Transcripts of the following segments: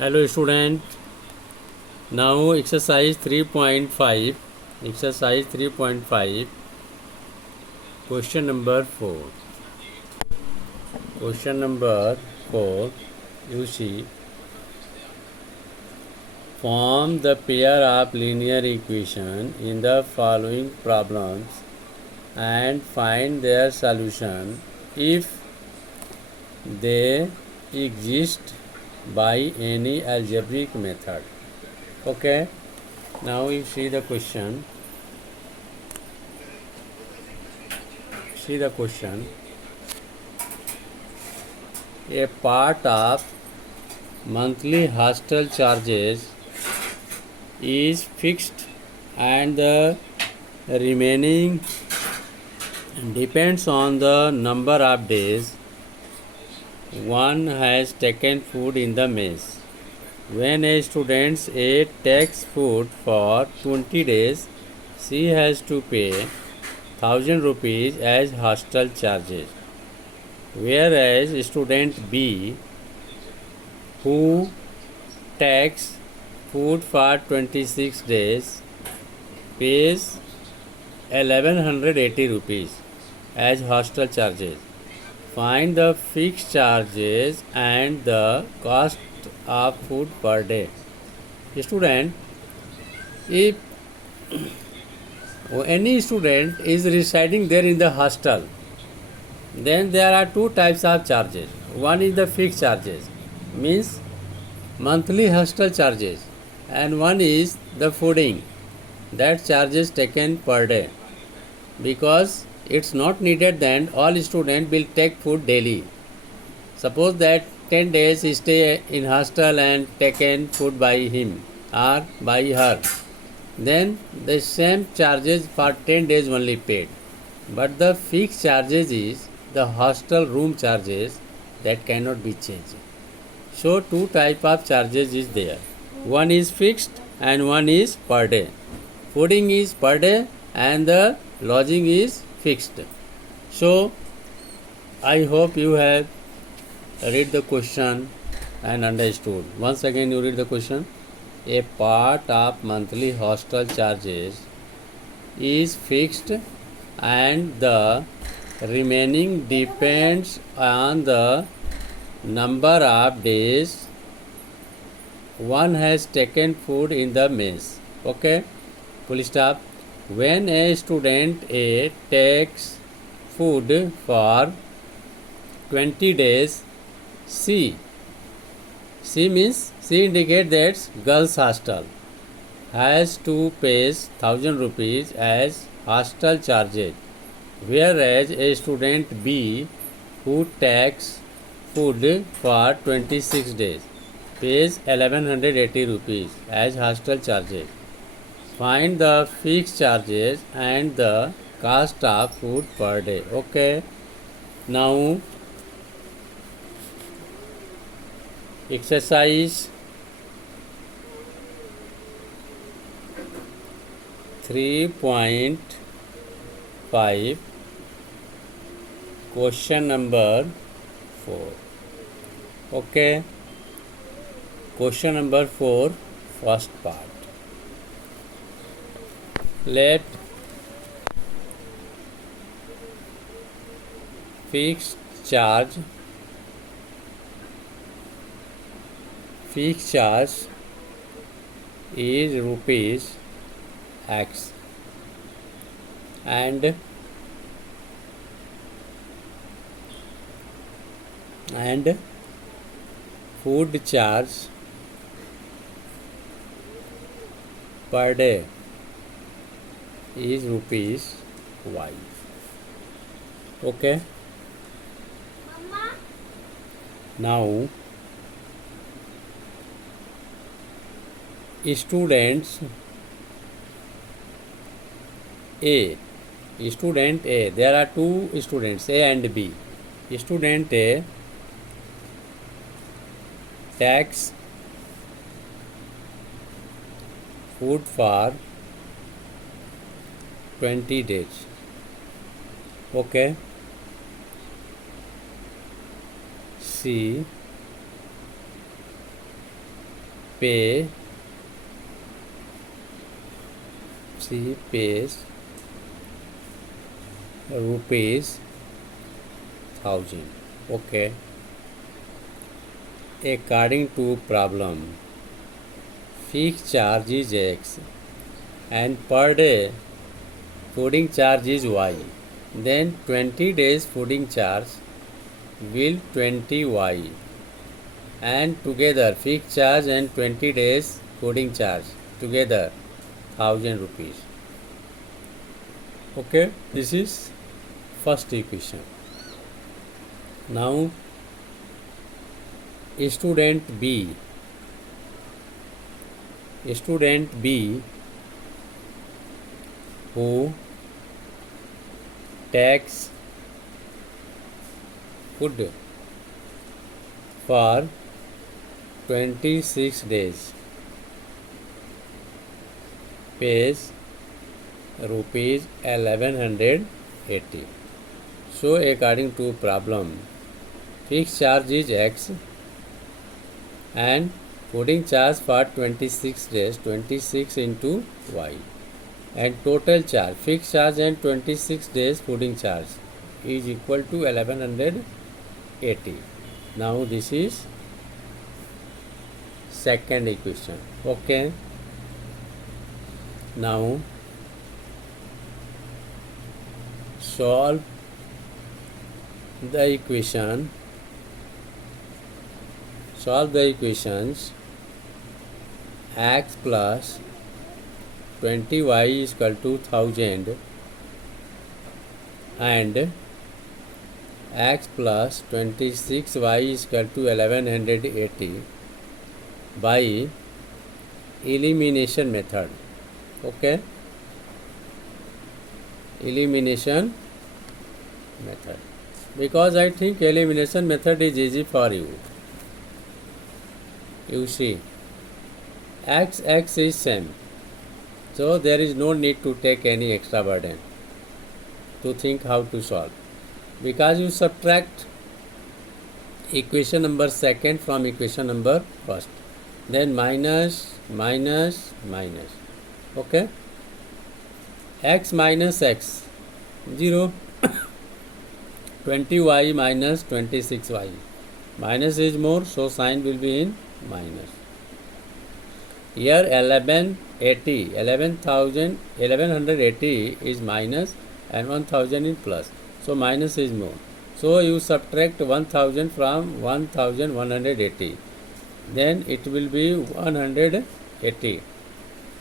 Hello student. Now exercise 3.5. Exercise 3.5. Question number 4. Question number 4. You see. Form the pair of linear equation in the following problems and find their solution if they exist by any algebraic method. Okay, now you see the question. A part of monthly hostel charges is fixed and the remaining depends on the number of days one has taken food in the mess. When a student A takes food for 20 days, she has to pay 1000 rupees as hostel charges, whereas student B, who takes food for 26 days, pays 1180 rupees as hostel charges. Find the fixed charges and the cost of food per day. Student, if any student is residing there in the hostel, then there are two types of charges. One is the fixed charges, means monthly hostel charges, and one is the fooding, that charges taken per day, because it's not needed that all students will take food daily. Suppose that 10 days stay in hostel and taken food by him or by her, then the same charges for 10 days only paid. But the fixed charges is the hostel room charges that cannot be changed. So two type of charges is there. One is fixed and one is per day. Fooding is per day and the lodging is fixed. So I hope you have read the question and understood. Once again you read the question. A part of monthly hostel charges is fixed and the remaining depends on the number of days one has taken food in the mess. Okay, full stop. When a student A takes food for 20 days, C means C indicates that girls hostel has to pay 1000 rupees as hostel charges, whereas a student B, who takes food for 26 days, pays 1180 rupees as hostel charges. Find the fixed charges and the cost of food per day. Okay, now exercise 3.5, question number 4. Okay, question number 4, first part. Let fixed charge is rupees X and food charge per day is rupees Y. Okay, now student A, there are two students A and B. Student A takes food for 20 days. Okay, C pay she pays rupees 1000. Okay. According to problem, fixed charge is X and per day fooding charge is Y. Then 20 days fooding charge will 20Y, and together fixed charge and 20 days fooding charge together 1000 rupees. Okay, this is first equation. Now student B who takes food for 26 days pays rupees 1180. So according to problem, fixed charge is X and fooding charge for 26 days, 26 into Y, and total charge, fixed charge and 26 days fooding charge is equal to 1180. Now this is second equation. Okay, now solve the equation. Solve the equations. X plus 20y is equal to 1000 and x plus 26y is equal to 1180 by elimination method. Okay, elimination method, because I think elimination method is easy for you. You see, x is same, so there is no need to take any extra burden to think how to solve, because you subtract equation number second from equation number first, then minus minus minus. Okay, x minus x 0, 20y minus 26y, minus is more, so sign will be in minus. Here 1180 is minus and 1000 is plus, so minus is more, so you subtract 1000 from 1180, then it will be 180.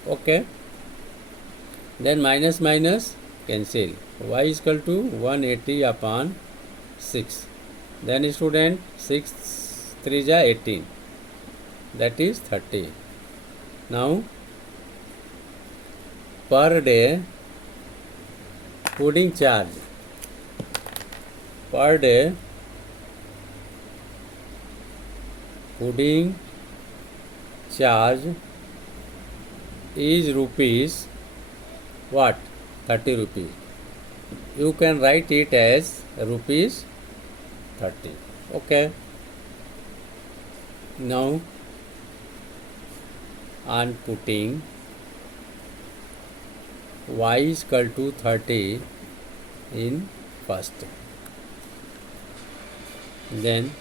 Okay, then minus minus cancel, y is equal to 180 upon 6. Then student 6 3 is 18, that is 30. Now per day fooding charge, per day fooding charge is rupees what? 30 rupees. You can write it as rupees 30. Okay, now on putting y is equal to 30 in first, then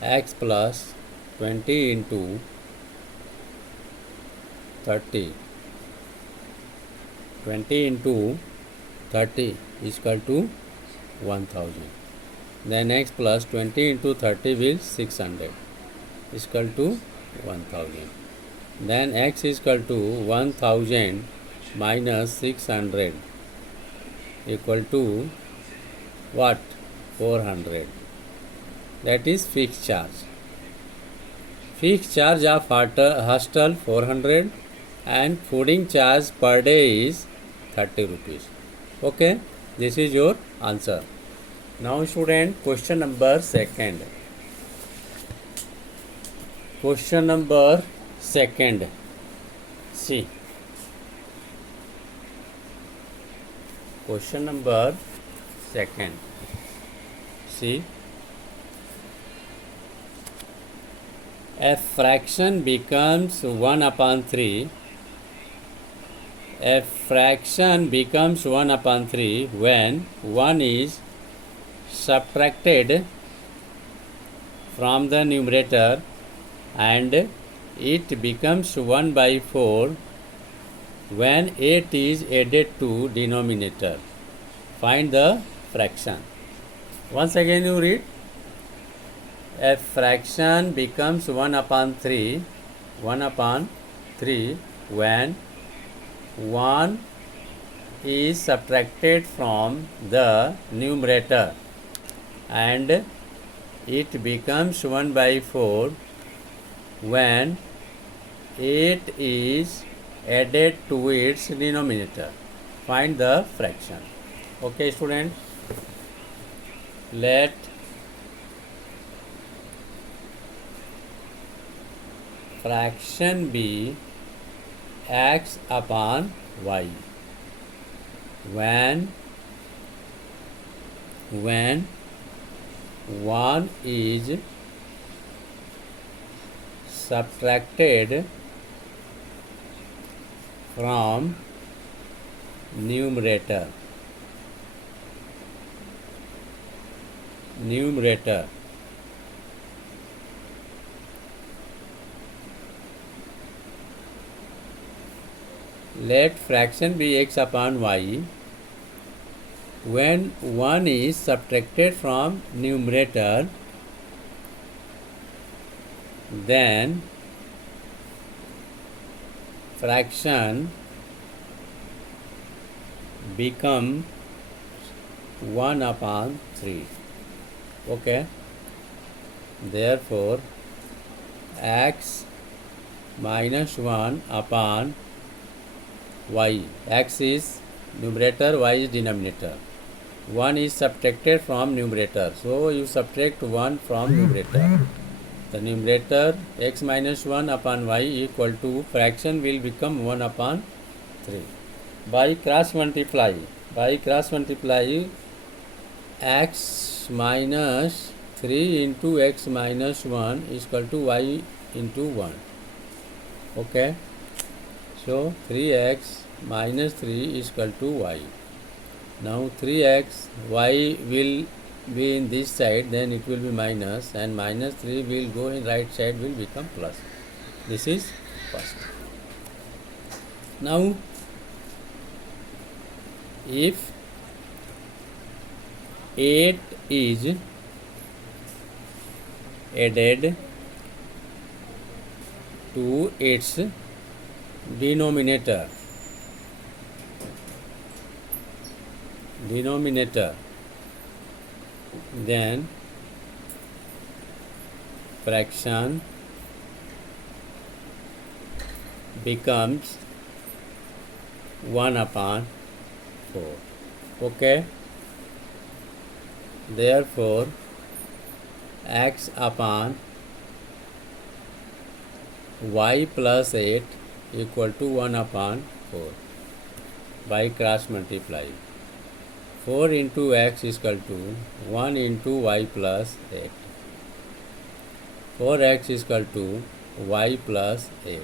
x plus 20 into 30, 20 into 30 is equal to 1000. Then x plus 20 into 30 will 600 is equal to 1000. Then x is equal to 1000 minus 600 equal to what? 400. That is fixed charge. Fixed charge of hostel 400 and fooding charge per day is 30 rupees. Okay, this is your answer. Now student, question number second. Question number second. See. Question number second. See. A fraction becomes 1 upon 3. A fraction becomes 1 upon 3 when 1 is subtracted from the numerator and it becomes 1 by 4 when 8 is added to denominator. Find the fraction. Once again you read. A fraction becomes 1 upon 3 when 1 is subtracted from the numerator and it becomes 1 by 4 when 8 is added to its denominator. Find the fraction. Okay, student, let fraction be x upon y when 1 is subtracted from numerator let fraction be x upon y when 1 is subtracted from numerator, then fraction become 1 upon 3. Okay, therefore x minus 1 upon y, x is numerator, y is denominator. 1 is subtracted from numerator, so you subtract 1 from numerator. The numerator x minus 1 upon y equal to fraction will become 1 upon 3. By cross multiply x minus 3 into x minus 1 is equal to y into 1. Okay, so 3x minus 3 is equal to y. Now 3x, y will be in this side, then it will be minus, and minus 3 will go in right side, will become plus. This is first. Now if 8 is added to its denominator, then fraction becomes 1 upon 4. Okay, therefore x upon y plus 8 equal to 1 upon 4 by cross multiply. 4 into x is equal to 1 into y plus 8. 4x is equal to y plus 8.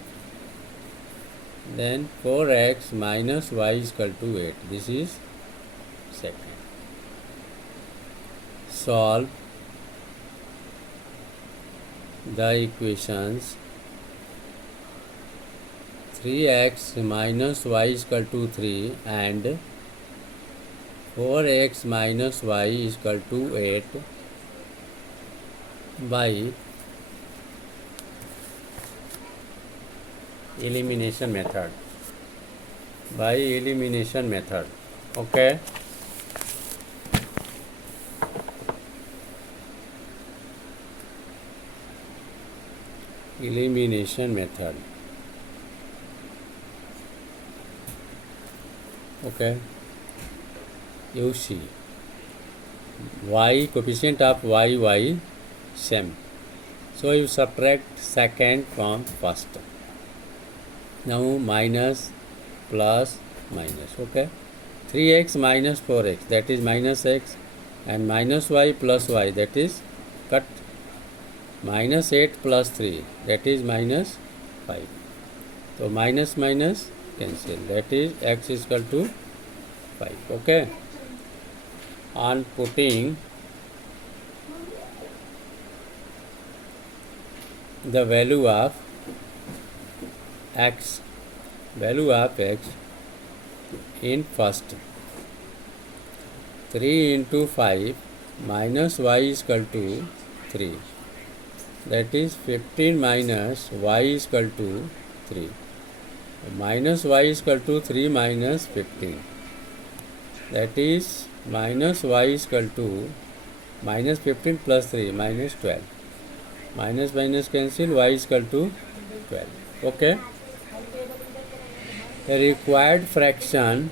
Then 4x minus y is equal to 8. This is second. Solve the equations 3x minus y is equal to 3 and 4x minus y is equal to 8 by elimination method. Okay, elimination method. Okay, you see y, coefficient of y same, so you subtract second from first. Now minus plus minus. Okay, 3x minus 4x, that is minus x, and minus y plus y, that is cut minus 8 plus 3, that is minus 5. So minus minus cancel, that is x is equal to 5. Okay. On putting the value of x in first, 3 into 5 minus y is equal to 3, that is 15 minus y is equal to 3. Minus y is equal to 3 minus 15, that is minus y is equal to minus 15 plus 3 minus 12. Minus minus cancel, y is equal to 12. Okay. The required fraction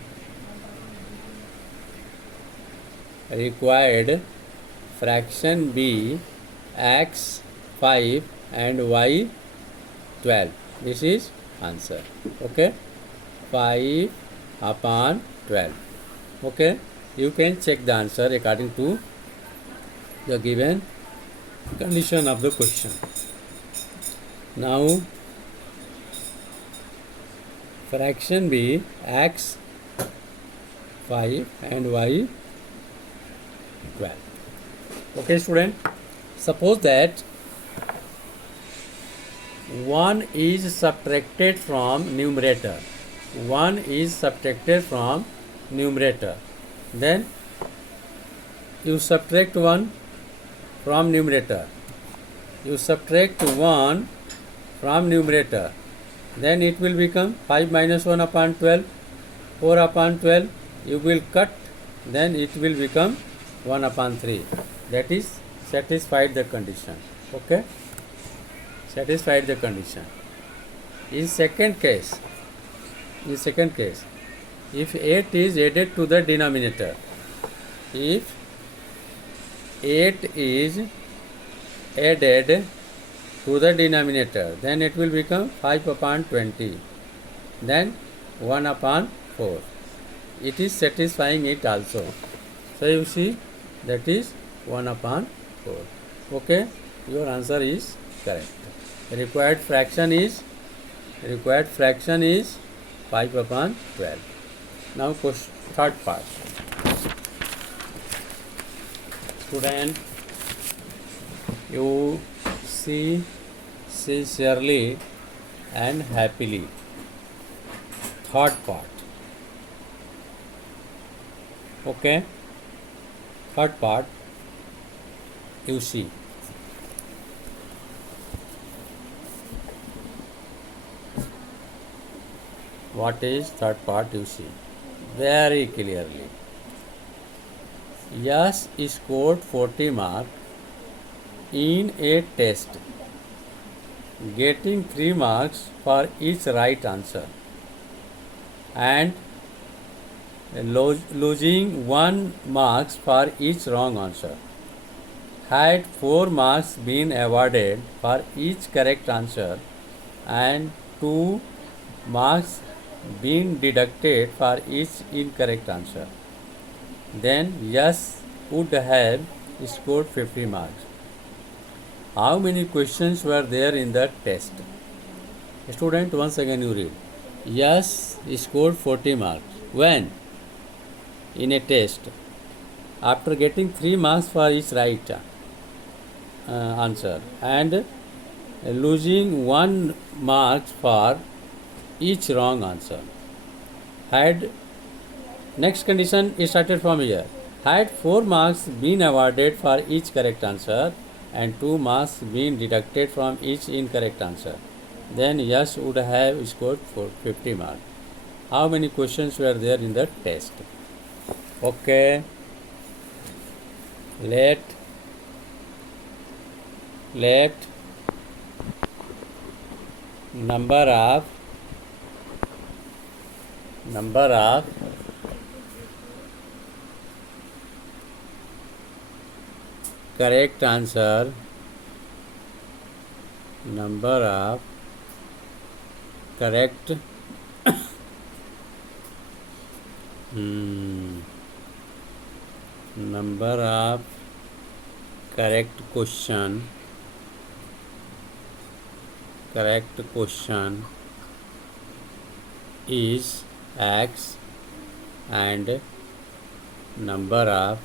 be x 5 and y 12. This is answer. Okay. 5 upon 12. Okay. You can check the answer according to the given condition of the question. Now fraction B, x 5 and y 12. Okay student, suppose that 1 is subtracted from numerator. 1 is subtracted from numerator. Then you subtract 1 from numerator. You subtract 1 from numerator. Then it will become 5 minus 1 upon 12. 4 upon 12. You will cut. Then it will become 1 upon 3. That is satisfied the condition. Okay. Satisfied the condition. In second case, if 8 is added to the denominator, if 8 is added to the denominator, then it will become 5 upon 20, then 1 upon 4. It is satisfying it also. So you see, that is 1 upon 4. Okay, your answer is correct. Required fraction is 5 upon 12. Now third part. Student, you see sincerely and happily. Third part. Okay. Third part, you see. What is third part? You see very clearly. Yes, scored 40 marks in a test, getting 3 marks for each right answer and losing 1 marks for each wrong answer. Had 4 marks been awarded for each correct answer and 2 marks been deducted for each incorrect answer, then yes would have scored 50 marks. How many questions were there in the test? Student, once again you read. Yes scored 40 marks. When? In a test. After getting 3 marks for each right answer and losing 1 mark for each wrong answer. Had, next condition is started from here. Had 4 marks been awarded for each correct answer and 2 marks been deducted from each incorrect answer, then yes would have scored 50 marks. How many questions were there in the test? Okay. Let number of correct answer, number of correct number of correct question correct question is x and number of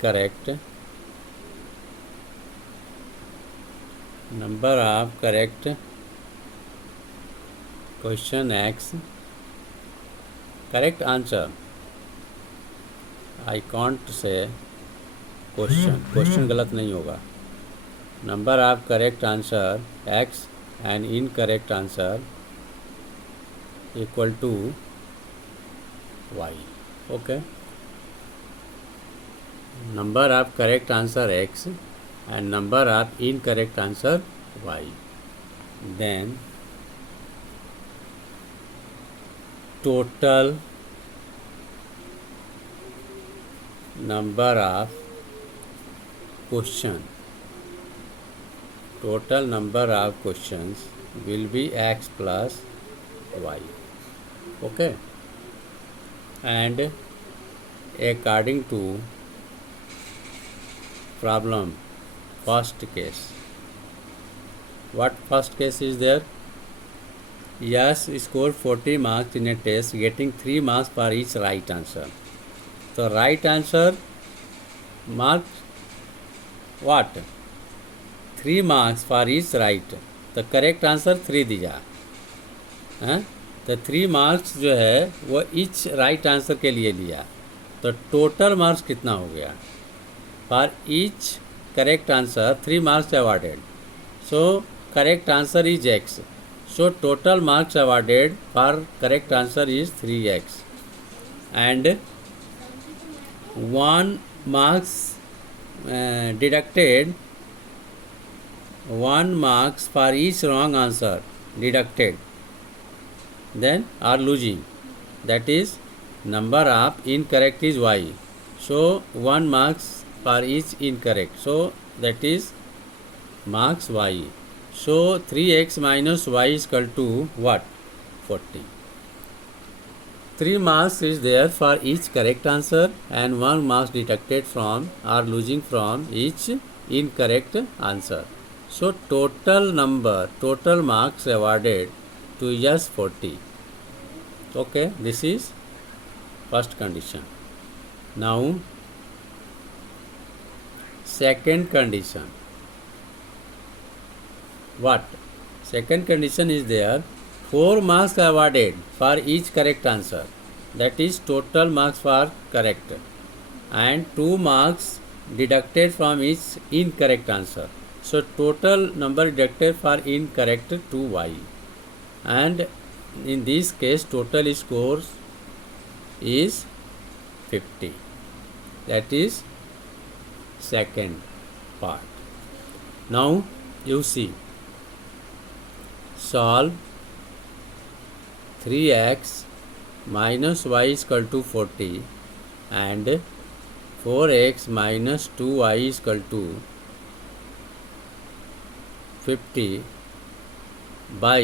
correct question x. Correct answer, I can't say question गलत नहीं होगा. Number of correct answer x and incorrect answer equal to y. Okay, number of correct answer x and number of incorrect answer y. Then total number of questions will be x plus y. Okay, and according to problem first case, what first case is there? Yes, scored 40 marks in a test, getting 3 marks for each right answer. So right answer marks what? 3 marks for each right. तो correct answer 3 दिया हाँ. तो 3 marks जो है वो each right answer के लिए लिया. तो टोटल मार्क्स कितना हो गया? For each correct answer 3 marks awarded. So correct answer is x. So total marks awarded for correct answer is 3x, and 1 marks deducted, 1 marks for each wrong answer deducted, then are losing. That is number of incorrect is y. So 1 marks for each incorrect. So that is marks y. So 3x minus y is equal to what? 40. 3 marks is there for each correct answer and 1 marks deducted from or losing from each incorrect answer. So total marks awarded to yes 40. Okay, this is first condition. Now second condition. What? Second condition is there, 4 marks awarded for each correct answer, that is total marks for correct, and 2 marks deducted from each incorrect answer. So total number deducted for incorrect 2y, and in this case total scores is 50. That is second part. Now you see, solve 3x minus y is equal to 40 and 4x minus 2y is equal to 50 by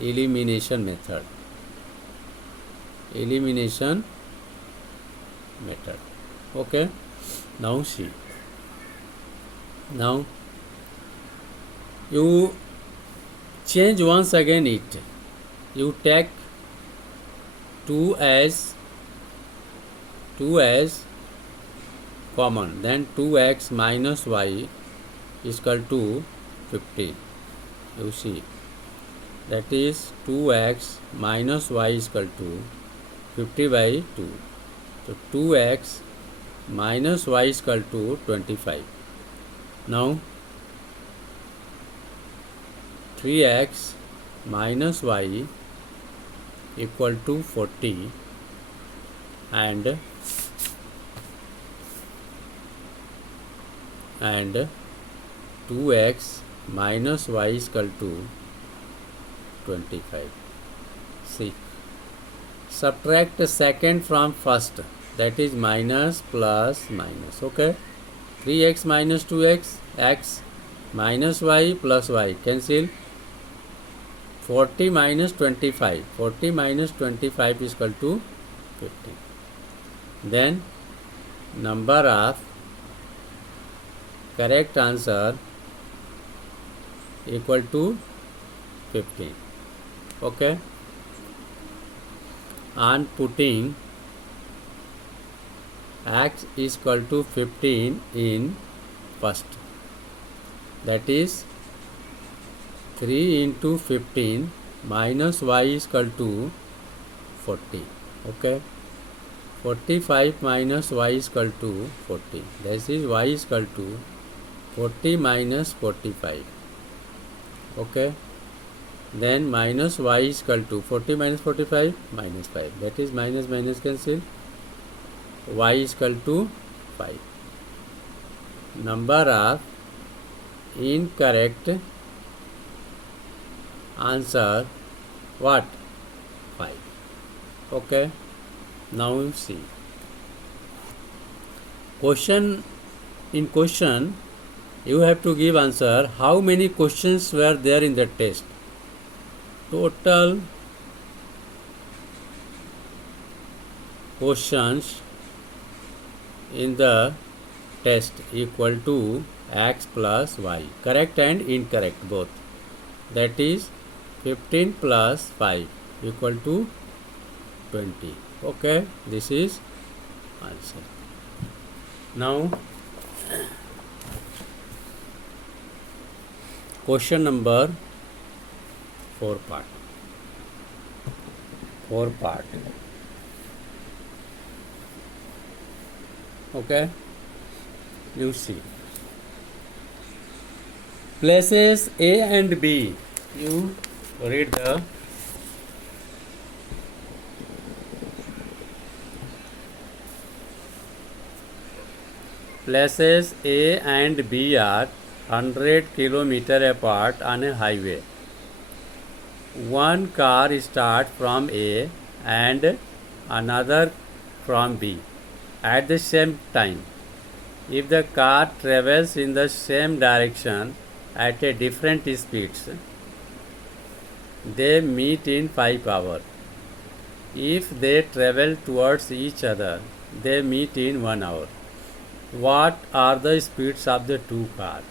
elimination method. Okay, now see. Now you change once again it. You take 2 as common, then 2x minus y is equal to 50. You see, that is 2x minus y is equal to 50 by 2. So 2x minus y is equal to 25. Now 3x minus y equal to 40 and 2x minus y is equal to 25. See, subtract second from first, that is minus plus minus. Okay, 3x minus 2x, x minus y plus y cancel. 40 minus 25, 40 minus 25 is equal to 50. Then number of correct answer equal to 15. Okay, and putting x is equal to 15 in first, that is 3 into 15 minus y is equal to 40. Okay, 45 minus y is equal to 40. This is y is equal to 40 minus 45. Okay, then minus y is equal to 40 minus 45 minus 5. That is minus minus cancel. Y is equal to 5. Number of incorrect answer what? 5. Okay, now we see question. In question you have to give answer how many questions were there in the test. Total questions in the test equal to x plus y, correct and incorrect both, that is 15 plus 5 equal to 20. Okay, this is answer. Now question number 4 part. Okay, you see places A and B. You read the places A and B are 100 km apart on a highway. One car starts from A and another from B at the same time. If the car travels in the same direction at a different speeds, they meet in 5 hours. If they travel towards each other, they meet in 1 hour. What are the speeds of the two cars?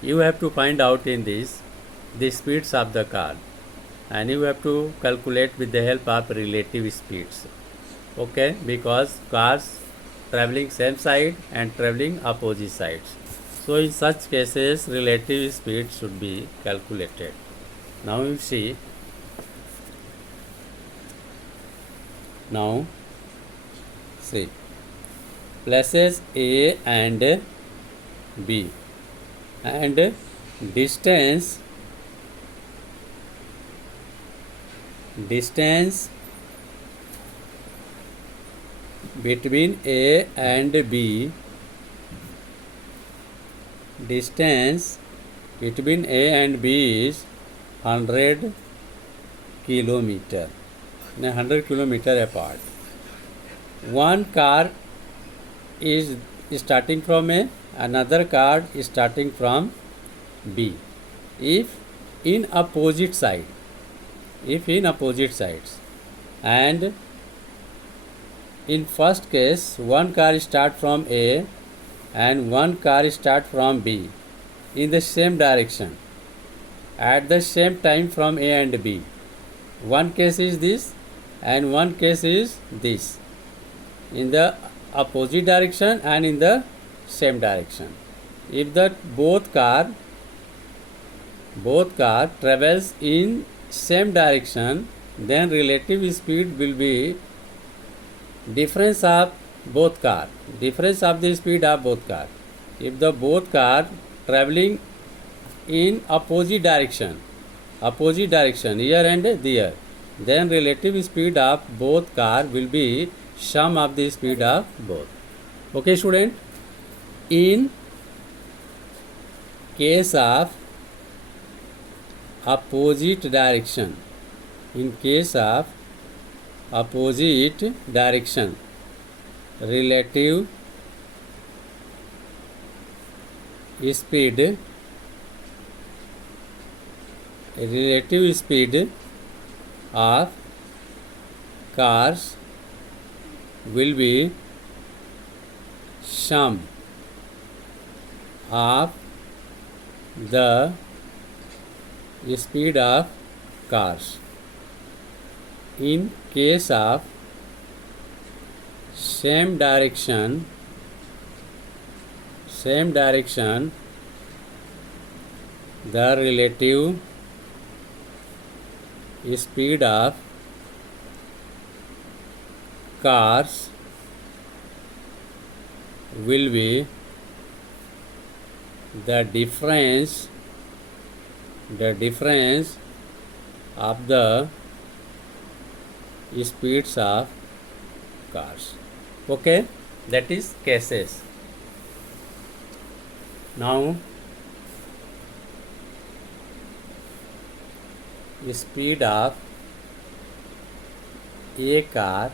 You have to find out in this the speeds of the car, and you have to calculate with the help of relative speeds. Okay, because cars traveling same side and traveling opposite sides, so in such cases relative speed should be calculated. Now you see, places A and B and distance between A and B, distance between A and B is 100 kilometer, 100 kilometer apart. One car is starting from A, another car is starting from B. If in opposite sides, and in first case one car start from A and one car start from B in the same direction at the same time from A and B. One case is this and one case is this, in the opposite direction and in the same direction. If the both car travels in same direction, then relative speed will be difference of both car, difference of the speed of both car. If the both car traveling in opposite direction here and there, then relative speed of both car will be sum of the speed of both. Okay student, in case of opposite direction, relative speed of cars will be sum of the speed of cars. In case of same direction, the relative speed of cars will be the difference of the speeds of cars. Okay, that is cases. Now speed of a car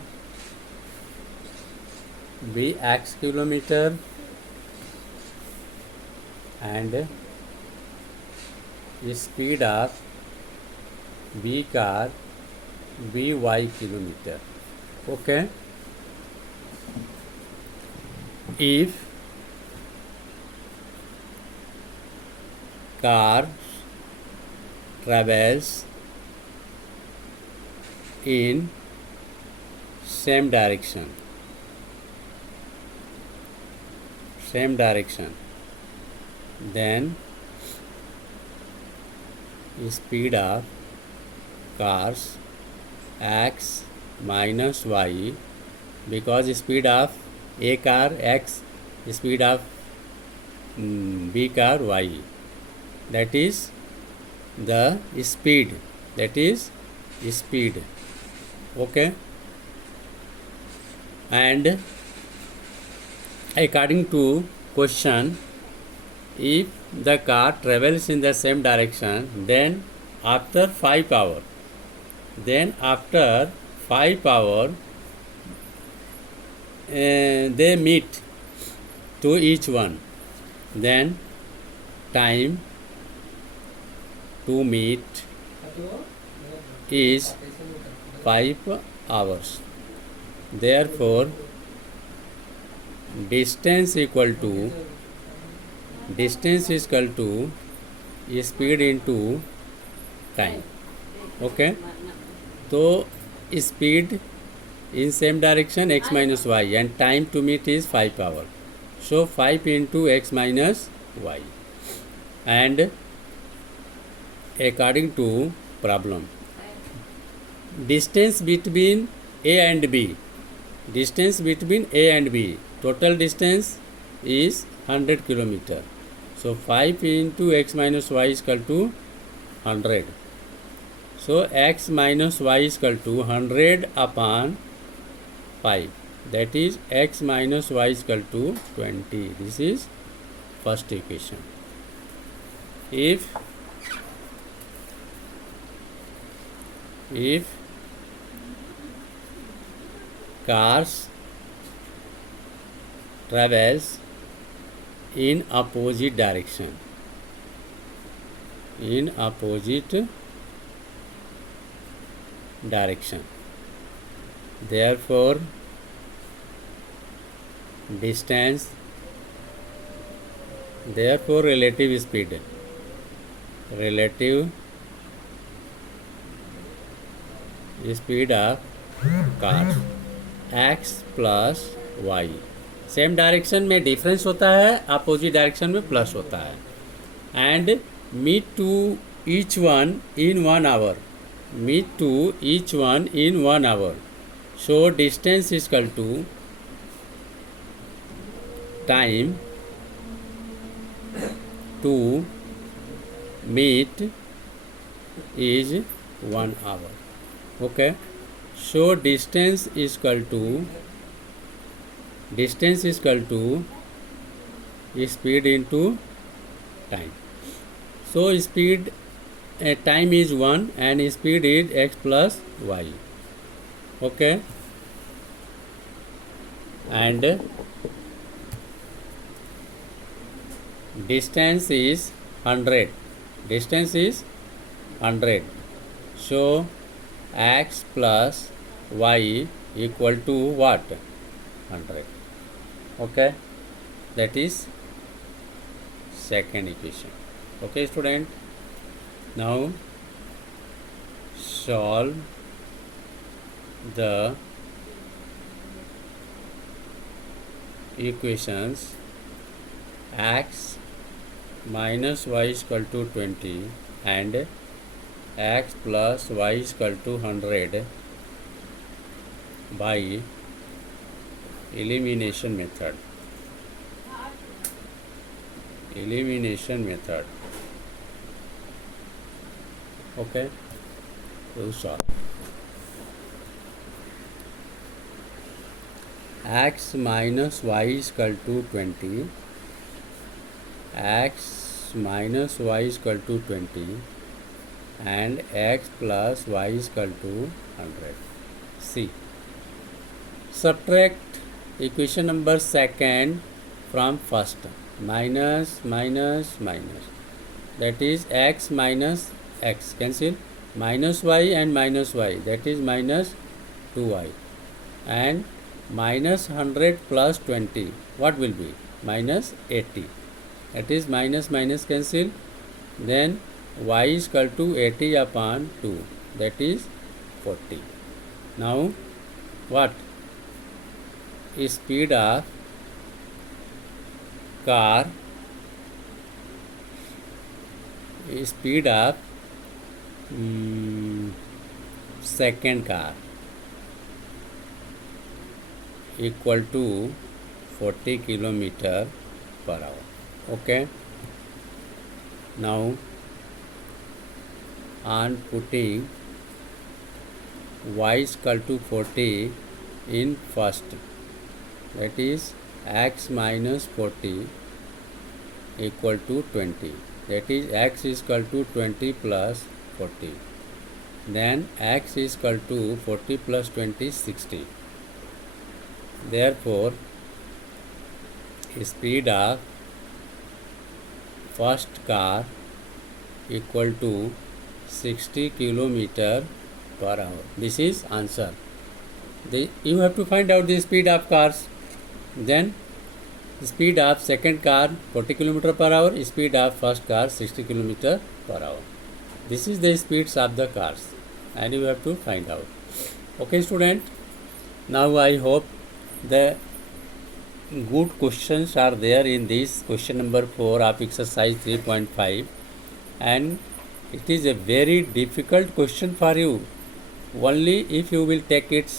be x kilometer and speed of B car be y kilometer. Okay, if car travels in same direction, then speed of cars x minus y, because speed of a car x, speed of B car y, that is the speed, okay. And according to question, if the car travels in the same direction, then after 5 hours, they meet to each one, then time to meet is 5 hours. Therefore, distance equal to speed into time. Okay, so speed in same direction x minus y and time to meet is 5 hours. So 5 into x minus y. And according to problem, distance between A and B, total distance is 100 kilometer. So 5 into x minus y is equal to 100. So x minus y is equal to 100 upon 5. That is x minus y is equal to 20. This is first equation. If cars travels in opposite direction, therefore relative speed of car x plus y, same direction में difference होता है, opposite direction में plus होता है. And meet to each one in 1 hour. So distance is equal to time to meet is 1 hour. Okay, so distance is equal to speed into time. So speed time is 1 and speed is x plus y. Okay, and distance is 100. So x plus y equal to what? 100. Okay, that is second equation. Okay, student. Now solve the equations x minus y is equal to 20 and x plus y is equal to 100 by elimination method. Okay, so solve. X minus y is equal to 20. X minus y is equal to 20 and x plus y is equal to 100. C. Subtract equation number second from first. Minus minus minus, that is x minus x, cancel, minus y and minus y, that is minus 2y, and minus 100 plus 20, what will be? Minus 80, that is minus minus cancel, then y is equal to 80 upon 2, that is 40. Now what? Speed of car, speed of second car equal to 40 kilometer per hour. Okay, now on putting y is equal to 40 in first, that is x minus 40 equal to 20, that is x is equal to 20 plus 40, then x is equal to 40 plus 20 60. Therefore speed of first car equal to 60 kilometer per hour. This is answer. You have to find out the speed of cars. Then speed of second car 40 km per hour, speed of first car 60 km per hour. This is the speeds of the cars and you have to find out. Okay, student. Now I hope the good questions are there in this question number 4 of exercise 3.5, and it is a very difficult question for you only if you will take it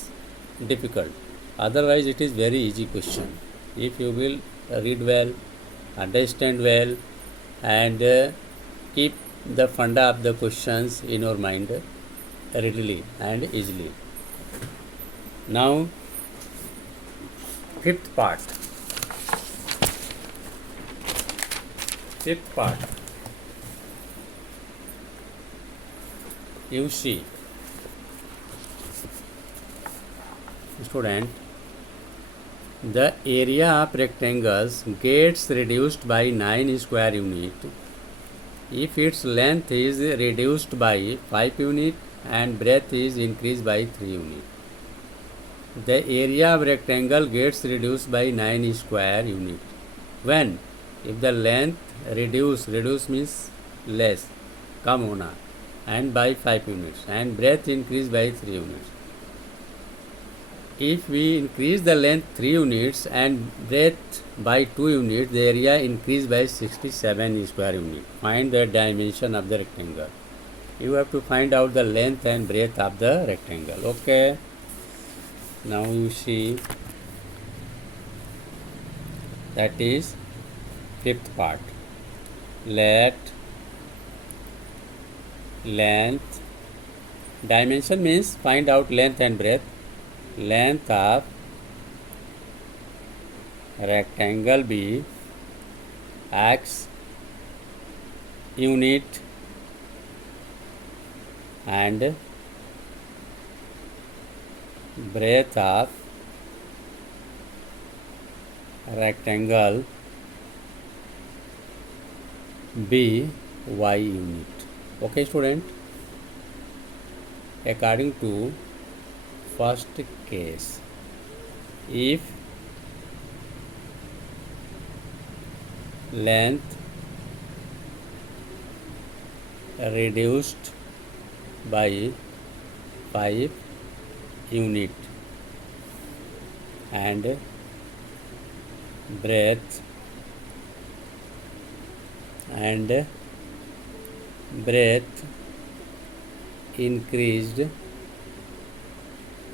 difficult. Otherwise it is very easy question. If you will read well, understand well, and keep the funda of the questions in your mind readily and easily. Now fifth part. You see, student, the area of rectangles gets reduced by 9 square unit if its length is reduced by 5 unit and breadth is increased by 3 unit. The area of rectangle gets reduced by 9 square unit when? If the length reduce means less, कम होना, and by 5 units, and breadth increased by 3 units. If we increase the length 3 units and breadth by 2 units, the area increased by 67 square unit. Find the dimension of the rectangle. You have to find out the length and breadth of the rectangle. Okay. Now you see, that is fifth part. Let length, dimension means find out length and breadth. Length of rectangle be x unit and breadth of rectangle be y unit. Okay, student. According to first case, if length reduced by 5 unit, and breadth increased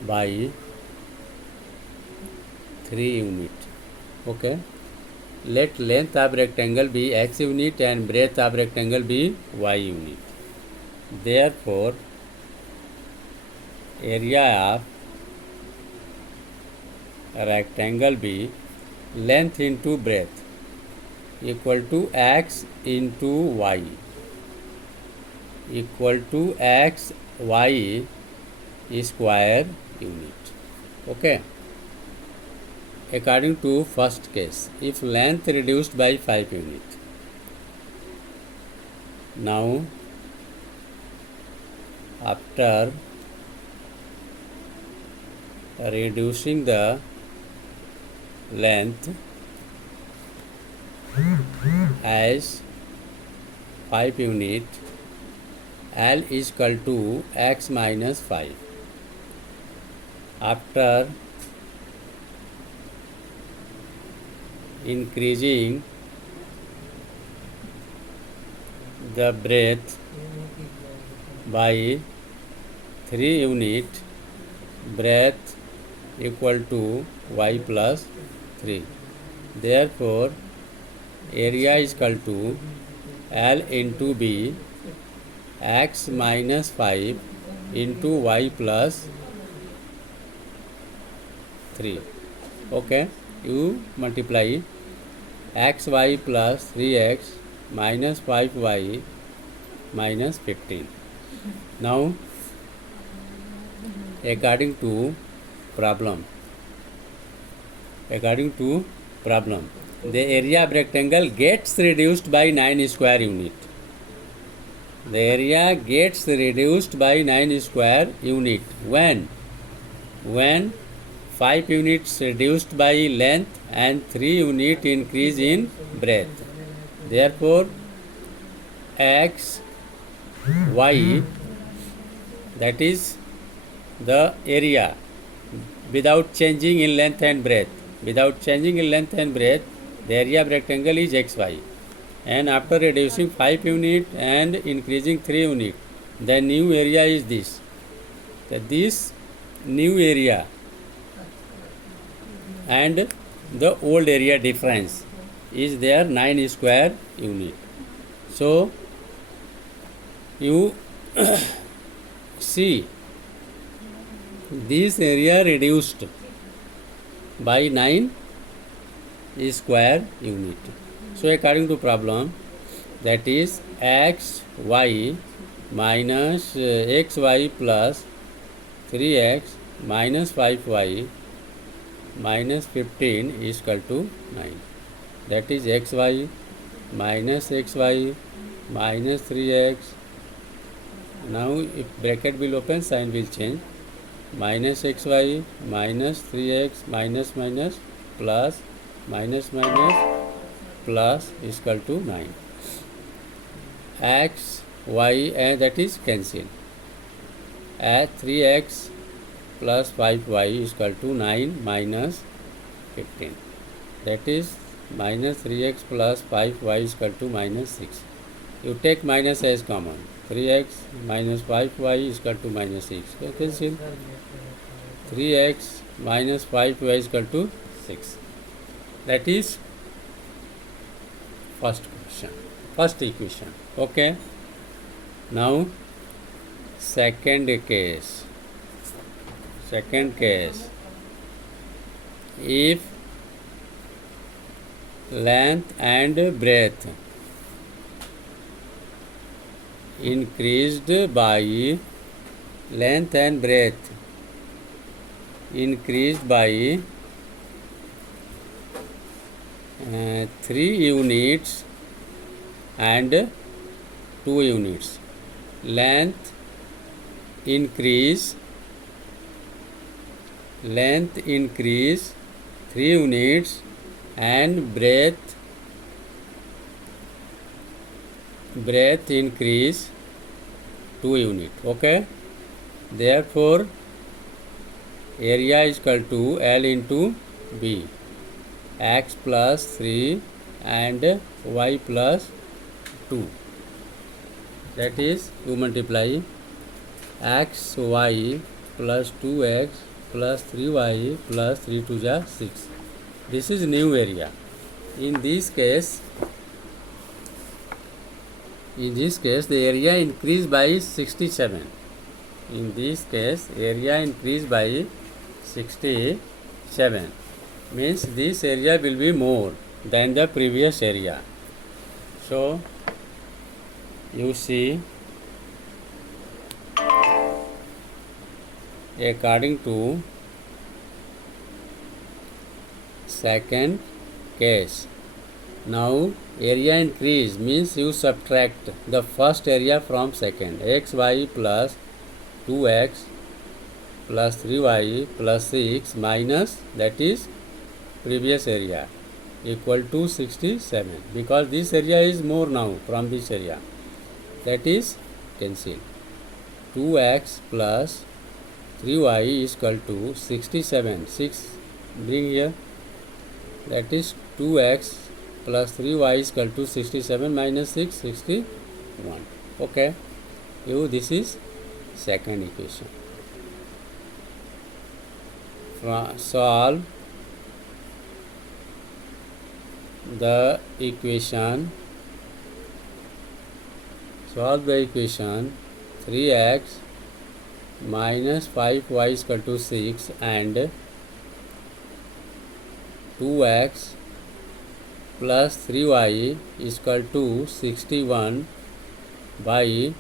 by 3 unit. Okay, let length of rectangle be x unit and breadth of rectangle be y unit. Therefore, area of rectangle be length into breadth equal to x into y equal to x y square unit. Okay. According to first case, if length reduced by 5 unit, now after reducing the length as 5 unit, L is equal to x minus 5. After increasing the breadth by 3 unit, breadth equal to y plus 3. Therefore, area is equal to L into B, x minus 5 into y plus 3. Okay, you multiply xy plus 3x minus 5y minus 15. Now, according to problem, the area of rectangle gets reduced by 9 square unit. The area gets reduced by 9 square unit when 5 units reduced by length and 3 unit increase in breadth. Therefore, x, y, that is the area without changing in length and breadth. Without changing in length and breadth, the area of rectangle is xy. And after reducing 5 unit and increasing 3 unit, the new area is this. This new area and the old area difference is there 9 square unit. So, you see this area reduced by 9 square unit. So, according to problem, that is x y minus xy plus 3x minus 5y minus 15 is equal to 9. That is xy minus xy minus 3x. Now, if bracket will open, sign will change. Minus xy minus 3x minus minus plus minus minus plus is equal to 9. X, y, and that is cancel. At 3x plus 5y is equal to 9 minus 15. That is minus 3x plus 5y is equal to minus 6. You take minus as common. 3x minus 5y is equal to minus 6. So cancel. 3x minus 5y is equal to 6. That is first equation. Okay. Now, second case. If length and breadth increased by 3 units and 2 units. Length increase 3 units and breadth increase 2 unit. Okay, therefore area is equal to L into B, x plus 3 and y plus 2. That is, you multiply x y plus 2x plus 3y plus 3 to the 6. This is new area. In this case the area increased by 67. In this case area increased by 67, means this area will be more than the previous area. So you see, according to second case, now area increase means you subtract the first area from second. xy plus 2x plus 3y plus 6 minus that is previous area equal to 67, because this area is more now from this area, that is cancel. 2x plus 3y is equal to 67. 6 bring here, that is 2x plus 3y is equal to 67 minus 6, 61. Okay, this is second equation. Solve the equation. 3x minus 5y is equal to 6 and 2x plus 3y is equal to 61 by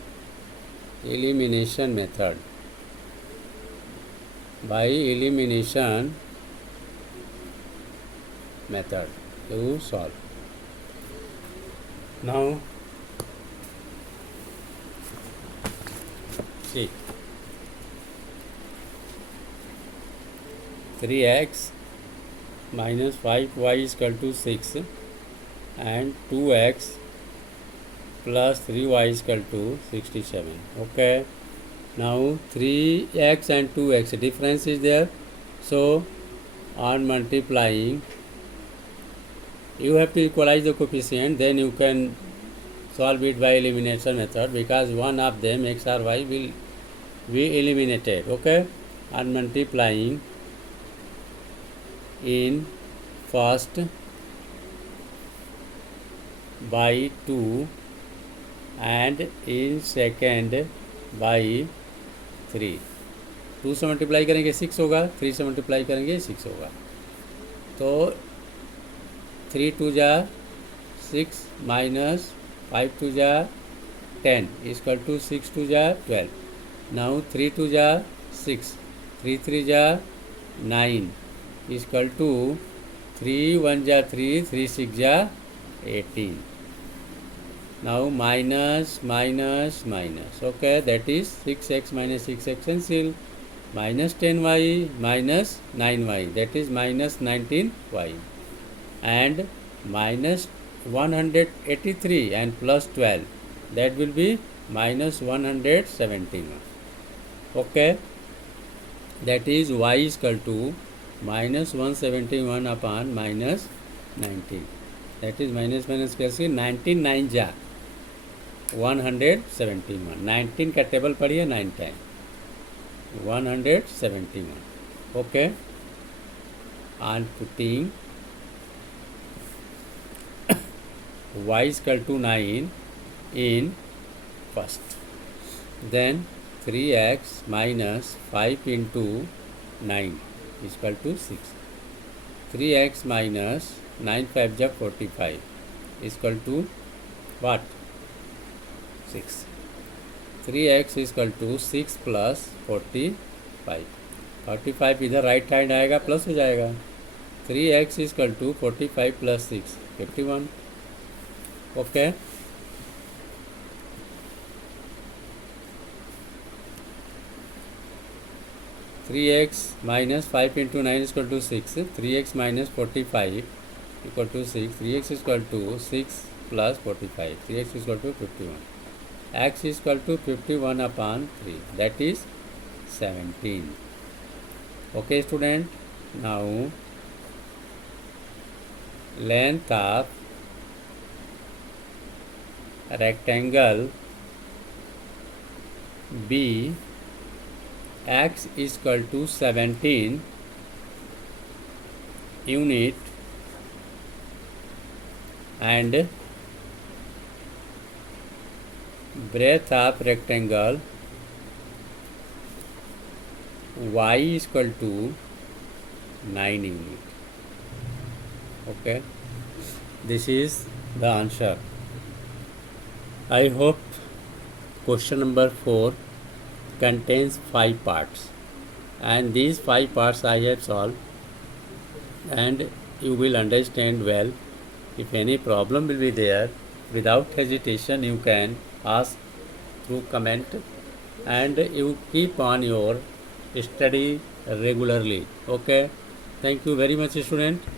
elimination method. You solve. Now see, 3x minus 5y is equal to 6 and 2x plus 3y is equal to 67. Okay, now 3x and 2x difference is there, so on multiplying you have to equalize the coefficient, then you can solve it by elimination method, because one of them x or y will be eliminated. Okay, on multiplying in first by 2 and in second by 3. 2 से multiply करेंगे 6 होगा, 3 से multiply करेंगे 6 होगा, तो 3 2 जा 6 minus 5 2 जा 10 is equal to 6 2 जा 12. Now 3 2 जा 6, 3 3 जा 9 is equal to 3 1 जा 3, 3 6 जा 18. Now minus. Okay, that is 6x minus 6x cancel, minus 10y minus 9y, that is minus 19y, and minus 183 and plus 12, that will be minus 171. Okay, that is y is equal to minus 171 upon minus 19, that is minus cancel, 19 9 जा 171. 19 का table पढ़िए 9 time 171. Okay, on putting y is equal to 9 in first, then 3x minus 5 into 9 is equal to 6. 3x minus 9 5 ja 45 is equal to what? 6. 3x is equal to 6 plus 45. 45 इधर right hand आएगा plus हो जाएगा. 3x is equal to 45 plus 6 51. Okay, 3x minus 5 into 9 is equal to 6. 3x minus 45 equal to 6. 3x is equal to 6 plus 45. 3x is equal to 51. x is equal to 51 upon 3, that is 17. Okay student, now length of rectangle B x is equal to 17 unit and breadth of rectangle y is equal to 9 unit. Okay, this is the answer. I hope question number 4 contains 5 parts, and these 5 parts I have solved, and you will understand well. If any problem will be there, without hesitation you can ask through comment, and you keep on your study regularly. Okay, thank you very much student.